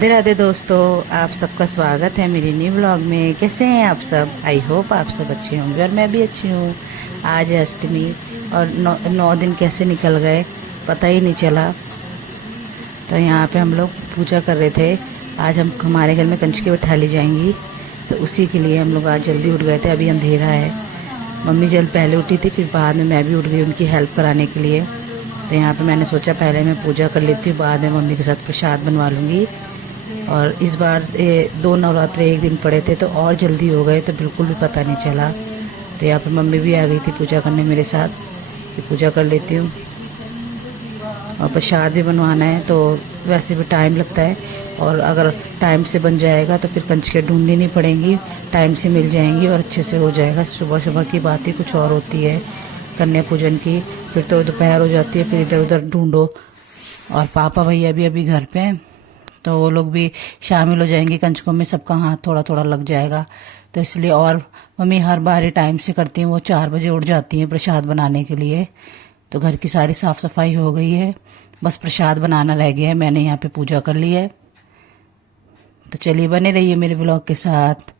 राधे राधे दोस्तों, आप सबका स्वागत है मेरी न्यू व्लॉग में। कैसे हैं आप सब? आई होप आप सब अच्छे होंगे और मैं भी अच्छी हूँ। आज है अष्टमी और 9 दिन कैसे निकल गए पता ही नहीं चला। तो यहाँ पे हम लोग पूजा कर रहे थे। आज हमारे घर में कंजकी बैठाली जाएंगी, तो उसी के लिए हम लोग आज जल्दी उठ गए थे। अभी अंधेरा है। मम्मी जल्द पहले उठी थी, फिर बाद में मैं भी उठ गई उनकी हेल्प कराने के लिए। तो यहाँ पे मैंने सोचा पहले मैं पूजा कर लेती हूँ, बाद में मम्मी के साथ प्रसाद बनवा लूँगी। और इस बार 2 नवरात्रे एक दिन पड़े थे तो और जल्दी हो गए, तो बिल्कुल भी पता नहीं चला। तो यहाँ पे मम्मी भी आ गई थी पूजा करने मेरे साथ, कि पूजा कर लेती हूँ। और प्रसाद भी बनवाना है, तो वैसे भी टाइम लगता है, और अगर टाइम से बन जाएगा तो फिर कंजकें ढूंढनी नहीं पड़ेंगी, टाइम से मिल जाएंगी और अच्छे से हो जाएगा। सुबह सुबह की बात ही कुछ और होती है कन्या पूजन की, फिर तो दोपहर हो जाती है, फिर इधर उधर ढूंढो। और पापा भैया भी अभी घर पे हैं, तो वो लोग भी शामिल हो जाएंगे कंजकों में, सबका हाथ थोड़ा थोड़ा लग जाएगा। तो इसलिए, और मम्मी हर बार ही टाइम से करती हैं, वो 4 बजे उठ जाती हैं प्रसाद बनाने के लिए। तो घर की सारी साफ़ सफाई हो गई है, बस प्रसाद बनाना रह गया है। मैंने यहाँ पे पूजा कर ली है। तो चलिए बने रहिए मेरे ब्लॉग के साथ।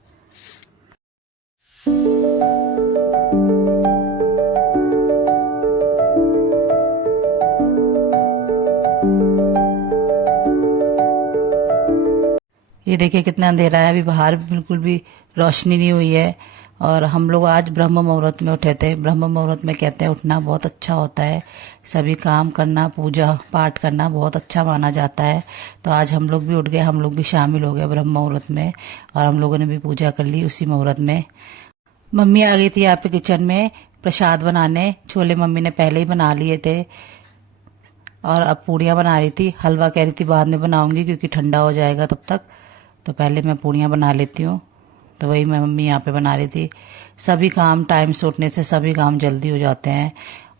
ये देखिए कितना अंधेरा है, अभी बाहर बिल्कुल भी रोशनी नहीं हुई है। और हम लोग आज ब्रह्म मुहूर्त में उठे थे। ब्रह्म मुहूर्त में कहते हैं उठना बहुत अच्छा होता है, सभी काम करना, पूजा पाठ करना बहुत अच्छा माना जाता है। तो आज हम लोग भी उठ गए, हम लोग भी शामिल हो गए ब्रह्म मुहूर्त में, और हम लोगों ने भी पूजा कर ली उसी मुहूर्त में। मम्मी आ गई थी यहाँ पे किचन में प्रसाद बनाने। छोले मम्मी ने पहले ही बना लिए थे, और अब पूड़ियाँ बना रही थी। हलवा कह रही थी बाद में बनाऊंगी क्योंकि ठंडा हो जाएगा तब तक, तो पहले मैं पूड़ियाँ बना लेती हूँ। तो वही मैं मम्मी यहाँ पे बना रही थी। सभी काम टाइम से उठने से सभी काम जल्दी हो जाते हैं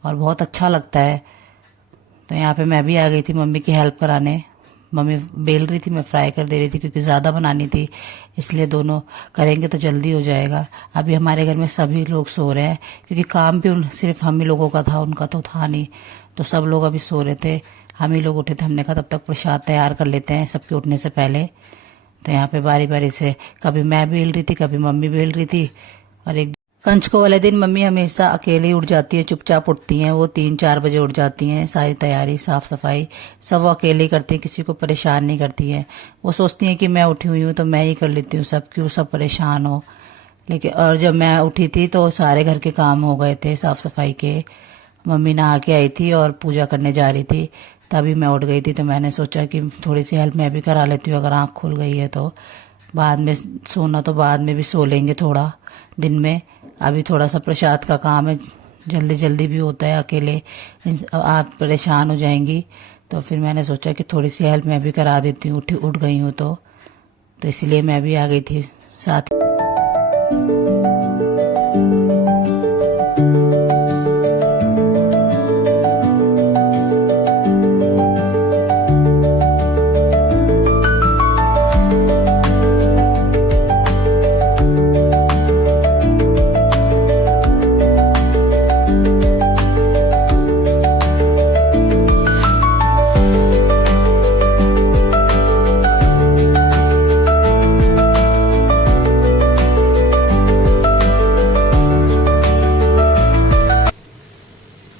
और बहुत अच्छा लगता है। तो यहाँ पे मैं भी आ गई थी मम्मी की हेल्प कराने। मम्मी बेल रही थी, मैं फ्राई कर दे रही थी क्योंकि ज़्यादा बनानी थी, इसलिए दोनों करेंगे तो जल्दी हो जाएगा। अभी हमारे घर में सभी लोग सो रहे हैं क्योंकि काम भी सिर्फ हम ही लोगों का था, उनका तो था नहीं। तो सब लोग अभी सो रहे थे, हम ही लोग उठे थे। हमने कहा तब तक प्रसाद तैयार कर लेते हैं सबके उठने से पहले। तो यहाँ पे बारी बारी से कभी मैं बेल रही थी, कभी मम्मी बेल रही थी। और एक कंजकों वाले दिन मम्मी हमेशा अकेले ही उठ जाती है, चुपचाप उठती हैं। वो 3-4 बजे उठ जाती हैं, सारी तैयारी साफ सफाई सब वो अकेले ही करती हैं, किसी को परेशान नहीं करती हैं। वो सोचती हैं कि मैं उठी हुई हूँ तो मैं ही कर लेती हूँ, सब क्यों सब परेशान हो। लेकिन और जब मैं उठी थी तो सारे घर के काम हो गए थे साफ सफाई के। मम्मी नहा के आई थी और पूजा करने जा रही थी, तभी मैं उठ गई थी। तो मैंने सोचा कि थोड़ी सी हेल्प मैं भी करा लेती हूँ, अगर आँख खुल गई है तो। बाद में सोना तो बाद में भी सो लेंगे थोड़ा दिन में, अभी थोड़ा सा प्रसाद का काम है, जल्दी जल्दी भी होता है, अकेले आप परेशान हो जाएंगी। तो फिर मैंने सोचा कि थोड़ी सी हेल्प मैं भी करा देती हूँ, उठ गई हूँ तो इसलिए मैं भी आ गई थी साथ।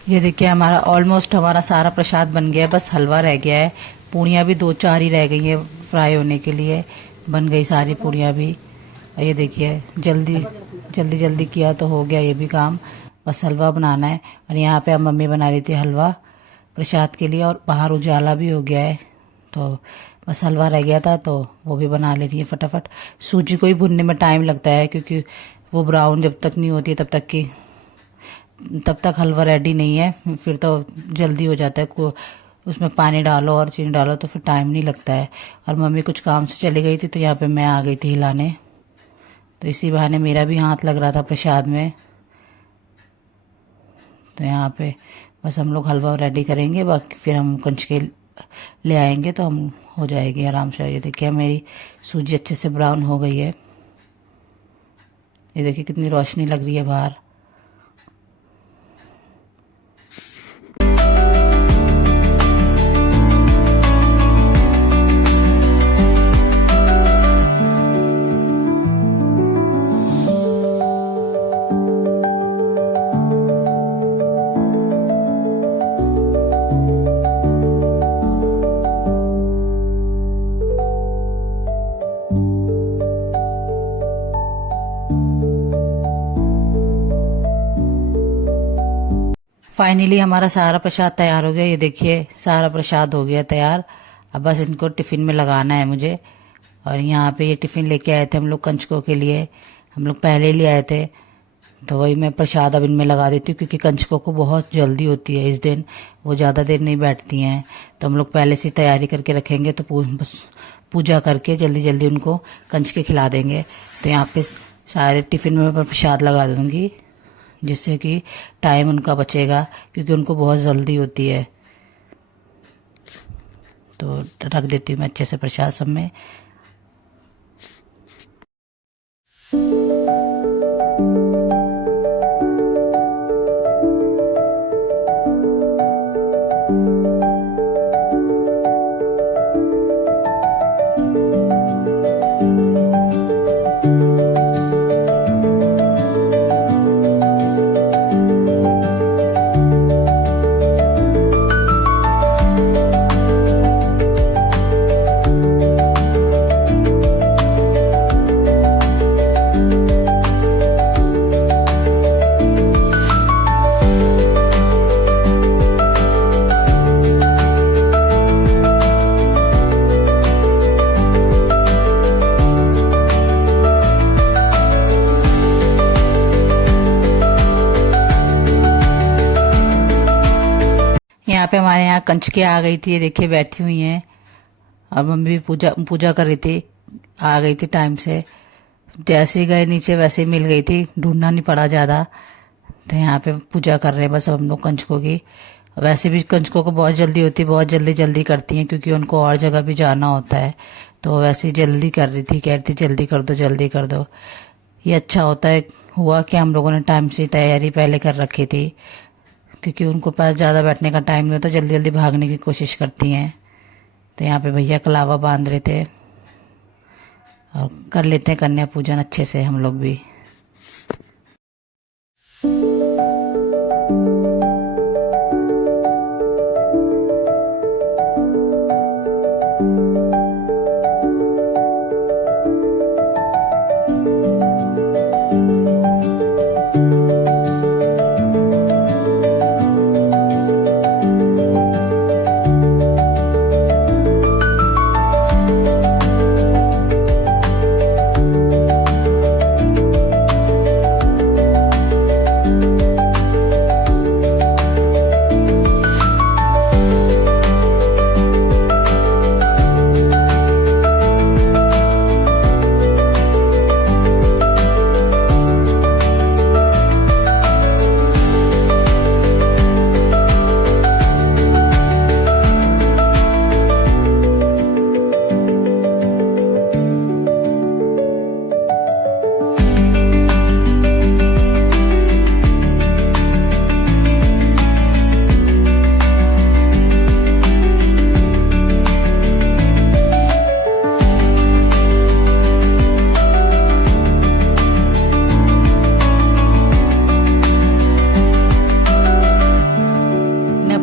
ये देखिए हमारा सारा प्रसाद बन गया है, बस हलवा रह गया है। पूड़ियाँ भी 2-4 ही रह गई हैं फ्राई होने के लिए, बन गई सारी पूड़ियाँ भी। और ये देखिए जल्दी जल्दी किया तो हो गया ये भी काम, बस हलवा बनाना है। और यहाँ पे अब मम्मी बना रही थी हलवा प्रसाद के लिए, और बाहर उजाला भी हो गया है, तो बस हलवा रह गया था तो वो भी बना ले रही है फटाफट। सूजी को ही भुनने में टाइम लगता है क्योंकि वो ब्राउन जब तक नहीं होती तब तक हलवा रेडी नहीं है, फिर तो जल्दी हो जाता है। उसमें पानी डालो और चीनी डालो तो फिर टाइम नहीं लगता है। और मम्मी कुछ काम से चली गई थी तो यहाँ पे मैं आ गई थी हिलाने, तो इसी बहाने मेरा भी हाथ लग रहा था प्रसाद में। तो यहाँ पे बस हम लोग हलवा रेडी करेंगे, बाकी फिर हम कंजके ले आएंगे तो हम हो जाएगी आराम से। ये देखिए मेरी सूजी अच्छे से ब्राउन हो गई है, ये देखिए कितनी रोशनी लग रही है बाहर। फाइनली हमारा सारा प्रसाद तैयार हो गया। ये देखिए सारा प्रसाद हो गया तैयार। अब बस इनको टिफिन में लगाना है मुझे। और यहाँ पे ये टिफिन लेके आए थे हम लोग कंचकों के लिए, हम लोग पहले ले आए थे। तो वही मैं प्रसाद अब इनमें लगा देती हूँ, क्योंकि कंचकों को बहुत जल्दी होती है इस दिन, वो ज़्यादा देर नहीं बैठती हैं। तो हम लोग पहले से तैयारी करके रखेंगे, तो बस पूजा करके जल्दी जल्दी उनको कंचके खिला देंगे। तो यहाँ पे सारे टिफिन में मैं प्रसाद लगा दूँगी, जिससे कि टाइम उनका बचेगा, क्योंकि उनको बहुत जल्दी होती है। तो रख देती हूँ मैं अच्छे से प्रसाद सब में। यहाँ पे हमारे यहाँ कंचके आ गई थी, ये देखिए बैठी हुई हैं। और मम्मी भी पूजा पूजा कर रही थी, आ गई थी टाइम से। जैसे ही गए नीचे वैसे ही मिल गई थी, ढूंढना नहीं पड़ा ज़्यादा। तो यहाँ पे पूजा कर रहे हैं बस हम लोग कंचकों की। वैसे भी कंचकों को बहुत जल्दी होती है, बहुत जल्दी जल्दी करती हैं, क्योंकि उनको और जगह भी जाना होता है। तो वैसे ही जल्दी कर रही थी, कह रही थी जल्दी कर दो जल्दी कर दो। ये अच्छा होता है, हुआ कि हम लोगों ने टाइम से तैयारी पहले कर रखी थी, क्योंकि उनको पास ज़्यादा बैठने का टाइम नहीं होता, जल्दी जल्दी भागने की कोशिश करती हैं। तो यहाँ पे भैया कलावा बांध रहे थे, और कर लेते हैं कन्या पूजन अच्छे से हम लोग भी।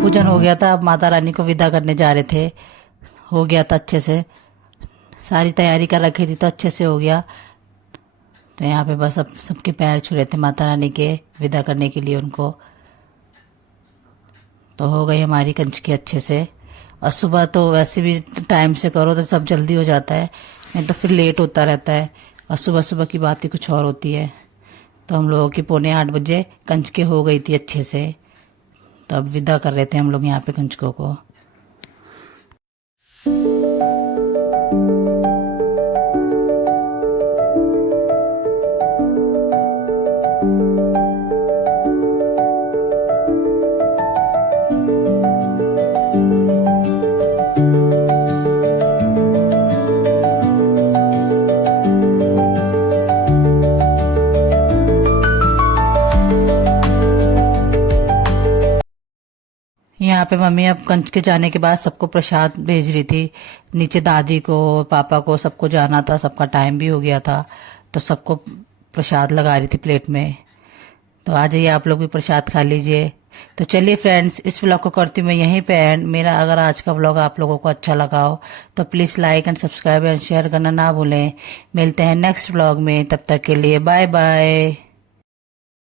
पूजन हो गया था, अब माता रानी को विदा करने जा रहे थे। हो गया था अच्छे से, सारी तैयारी कर रखी थी तो अच्छे से हो गया। तो यहाँ पे बस अब सबके पैर छू रहे थे माता रानी के विदा करने के लिए उनको। तो हो गई हमारी कंचकी अच्छे से। और सुबह तो वैसे भी टाइम से करो तो सब जल्दी हो जाता है, नहीं तो फिर लेट होता रहता है। और सुबह सुबह की बात ही कुछ और होती है। तो हम लोगों की 7:45 कंचके हो गई थी अच्छे से। तो अब विदा कर रहे थे हम लोग यहाँ पे कंचकों को। यहाँ पे मम्मी अब कंच के जाने के बाद सबको प्रसाद भेज रही थी। नीचे दादी को पापा को सबको जाना था, सबका टाइम भी हो गया था, तो सबको प्रसाद लगा रही थी प्लेट में। तो आ जाइए आप लोग भी प्रसाद खा लीजिए। तो चलिए फ्रेंड्स, इस व्लॉग को करती हूँ मैं यहीं पे एंड। मेरा अगर आज का व्लॉग आप लोगों को अच्छा लगा हो तो please like and subscribe and share करना ना भूलें। मिलते हैं नेक्स्ट व्लॉग में, तब तक के लिए बाय बाय।